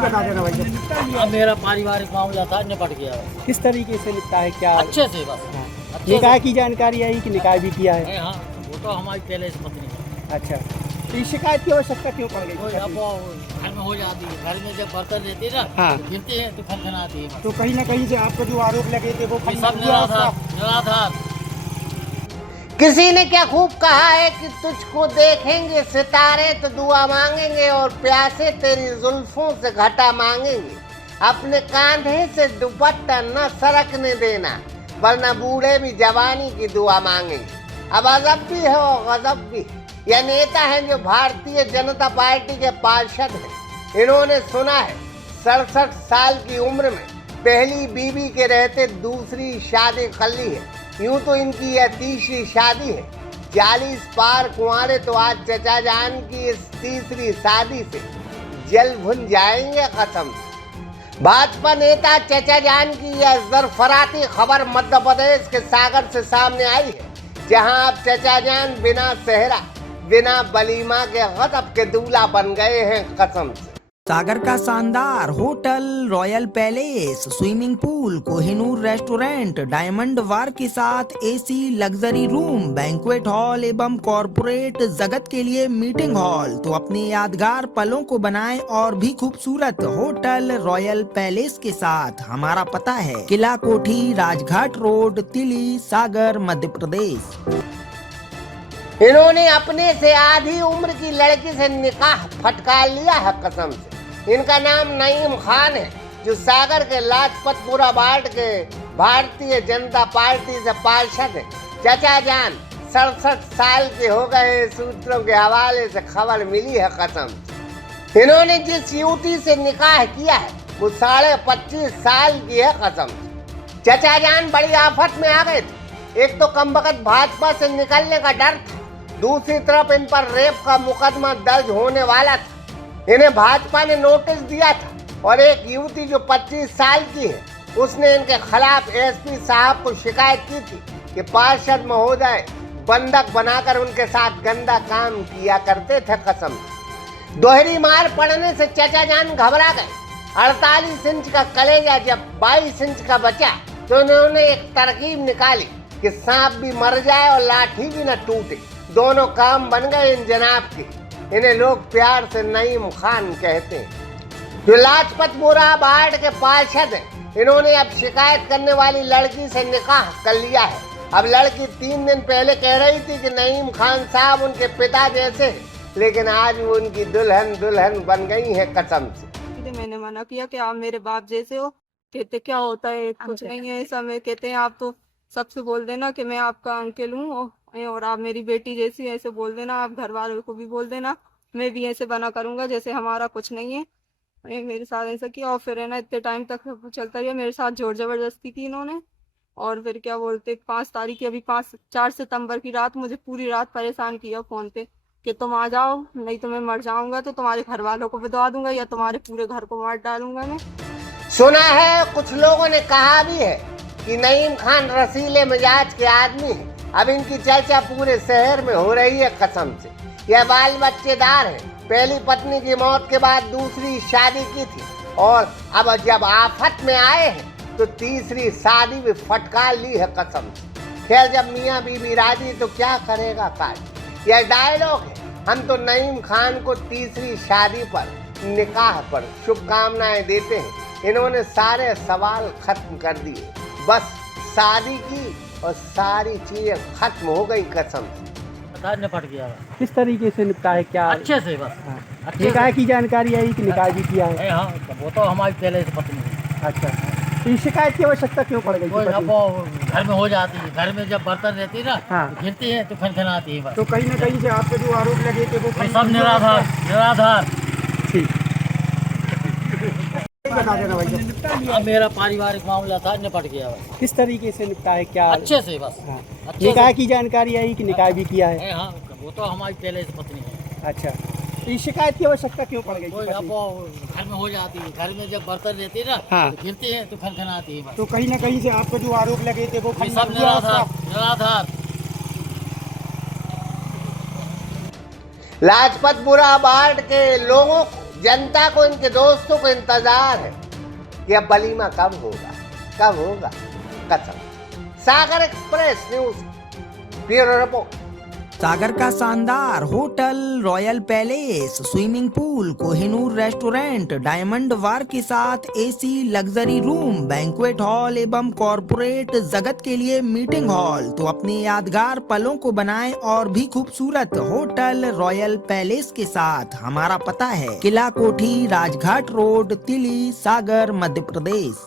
बता देना भाई। अब मेरा पारिवारिक मामला था, निपट गया है। किस तरीके से निपटा है क्या? अच्छे से बस। हाँ। अच्छे निकाह से। की जानकारी आई कि निकाह भी किया है? हाँ, वो तो हमारी पहले से पत्नी है। अच्छा, तो इस शिकायत की आवश्यकता क्यों पड़ तो गई? अब वो घर में हो जाती है, घर में जब बर्तन रहती है ना, हाँ। तो गिरते हैं तो खनखनाती है। तो कहीं ना कहीं से आपको जो आरोप लगे थे वो ये सब निराधार निराधार। किसी ने क्या खूब कहा है कि तुझको देखेंगे सितारे तो दुआ मांगेंगे और प्यासे तेरी जुल्फों से घटा मांगेंगे। अपने कांधे से दुपट्टा न सरकने देना, वरना बूढ़े भी जवानी की दुआ मांगेंगे। अब अजब भी है और गजब भी। यह नेता है जो भारतीय जनता पार्टी के पार्षद हैं। इन्होंने सुना है 67 साल की उम्र में पहली बीवी के रहते दूसरी शादी कर ली है। यूं तो इनकी यह तीसरी शादी है। 40 पार कुंवारे तो आज चचा जान की इस तीसरी शादी से जल भुन जाएंगे कसम से। भाजपा नेता चचा जान की यह जरफराती खबर मध्य प्रदेश के सागर से सामने आई है, जहां अब चचा जान बिना सेहरा बिना बलीमा के गजब के दूल्हा बन गए हैं कसम से। सागर का शानदार hotel royal palace, swimming pool, Kohinoor restaurant, diamond bar के साथ AC luxury room, banquet hall एवं कॉरपोरेट जगत के लिए मीटिंग हॉल। तो अपने यादगार पलों को बनाएं और भी खूबसूरत होटल रॉयल पैलेस के साथ। हमारा पता है किला कोठी, राजघाट रोड, तिली, सागर, मध्य प्रदेश। इन्होंने अपने से आधी उम्र की लड़की से निकाह फटकार लिया है कसम से। इनका नाम नईम खान है, जो सागर के लाजपतपुरा वार्ड के भारतीय जनता पार्टी से पार्षद है। चचा जान 67 साल के हो गए, सूत्रों के हवाले से खबर मिली है कसम से। इन्होंने जिस युवती से निकाह किया है वो 25.5 साल की है कसम से। चचा जान बड़ी आफत में आ गए थे। एक तो कमबख्त भाजपा से निकलने का डर था, दूसरी तरफ इन पर रेप का मुकदमा दर्ज होने वाला था। इन्हें भाजपा ने नोटिस दिया था और एक युवती जो 25 साल की है उसने इनके खिलाफ एसपी साहब को शिकायत की थी कि पार्षद महोदय बंधक बनाकर उनके साथ गंदा काम किया करते थे कसम। दोहरी मार पड़ने से चचा जान घबरा गए। 48 इंच का कलेजा जब 22 इंच का बचा तो उन्होंने एक तरकीब निकाली कि सांप भी मर जाए और लाठी भी न टूटे। दोनों काम बन गए इन जनाब के। इन्हें लोग प्यार से नईम खान कहते हैं, जो लाजपतपुरा वार्ड के पार्षद हैं। इन्होंने अब शिकायत करने वाली लड़की से निकाह कर लिया है। अब लड़की 3 दिन पहले कह रही थी कि नईम खान साहब उनके पिता जैसे हैं, लेकिन आज वो उनकी दुल्हन बन गई है कसम से। मैंने मना किया कि आप मेरे बाप जैसे हो। कहते क्या होता है, कुछ नहीं है ऐसा। मैं कहते हैं आप तो सबसे बोल देना कि मैं आपका अंकल हूँ और आप मेरी बेटी जैसी, ऐसे बोल देना। आप घर वालों को भी बोल देना, मैं भी ऐसे बना करूंगा जैसे हमारा कुछ नहीं है। मेरे साथ ऐसा किया और फिर है ना इतने टाइम तक चलता रहा। मेरे साथ जोर जबरदस्ती की इन्होंने। और फिर क्या बोलते 5 तारीख की, अभी 4 सितंबर की रात मुझे पूरी रात परेशान किया फोन पे कि तुम आ जाओ, नहीं तो मैं मर जाऊंगा, तो तुम्हारे घर वालों को बता दूंगा या तुम्हारे पूरे घर को मार डालूंगा मैं। सुना है कुछ लोगों ने कहा भी है कि नईम खान रसीले मिजाज के आदमी है। अब इनकी चर्चा पूरे शहर में हो रही है कसम से। यह बाल बच्चेदार है। पहली पत्नी की मौत के बाद दूसरी शादी की थी और अब जब आफत में आए हैं तो तीसरी शादी भी फटकार ली है कसम से। खैर, जब मियाँ बीवी राजी तो क्या करेगा काज। यह डायलॉग है। हम तो नईम खान को तीसरी शादी पर, निकाह पर शुभकामनाएं देते हैं। इन्होंने सारे सवाल खत्म कर दिए। बस शादी की और सारी चीजें खत्म हो गई कसम से। पता निपट गया है। किस तरीके से निपटा है क्या? अच्छे से बस। हाँ। अच्छे निकाह से। की जानकारी आई कि निकाह भी किया है? हाँ, वो तो हमारी पहले से पत्नी है। अच्छा, तो इस शिकायत की आवश्यकता क्यों पड़ गई? अब वो घर में हो जाती है, घर में जब बर्तन रहती है ना, हाँ। तो गिरती है तो खनखनाती है बस। तो कहीं ना कहीं से आपको जो आरोप लगे थे वो ये सब निराधार। ठीक बता देना भाई। अब मेरा पारिवारिक मामला था, निपट गया है। किस तरीके से निपटा है क्या? अच्छे से बस। हाँ। अच्छे निकाह से। की जानकारी आई कि निकाह भी किया है? हाँ, वो तो हमारी पहले से पत्नी है। अच्छा, तो इस शिकायत की आवश्यकता क्यों पड़ गई? अब वो घर में हो जाती है, घर में जब बर्तन रहती है ना, हाँ। तो गिरती है तो खनखनाती है बस। तो कहीं ना कहीं से आपको जो आरोप लगे थे वो ये सब निराधार। लाजपतपुरा वार्ड के लोगों को जनता को, इनके दोस्तों को इंतजार है कि अब वलीमा कब होगा कसम। Sagar express news bureau report. Sagar का शानदार hotel, royal palace, swimming pool, Kohinoor restaurant, diamond bar के साथ AC luxury room, banquet hall एवं कॉरपोरेट जगत के लिए मीटिंग हॉल। तो अपने यादगार पलों को बनाएं और भी खूबसूरत होटल रॉयल पैलेस के साथ। हमारा पता है किला कोठी, राजघाट रोड, तिली, सागर, मध्य प्रदेश।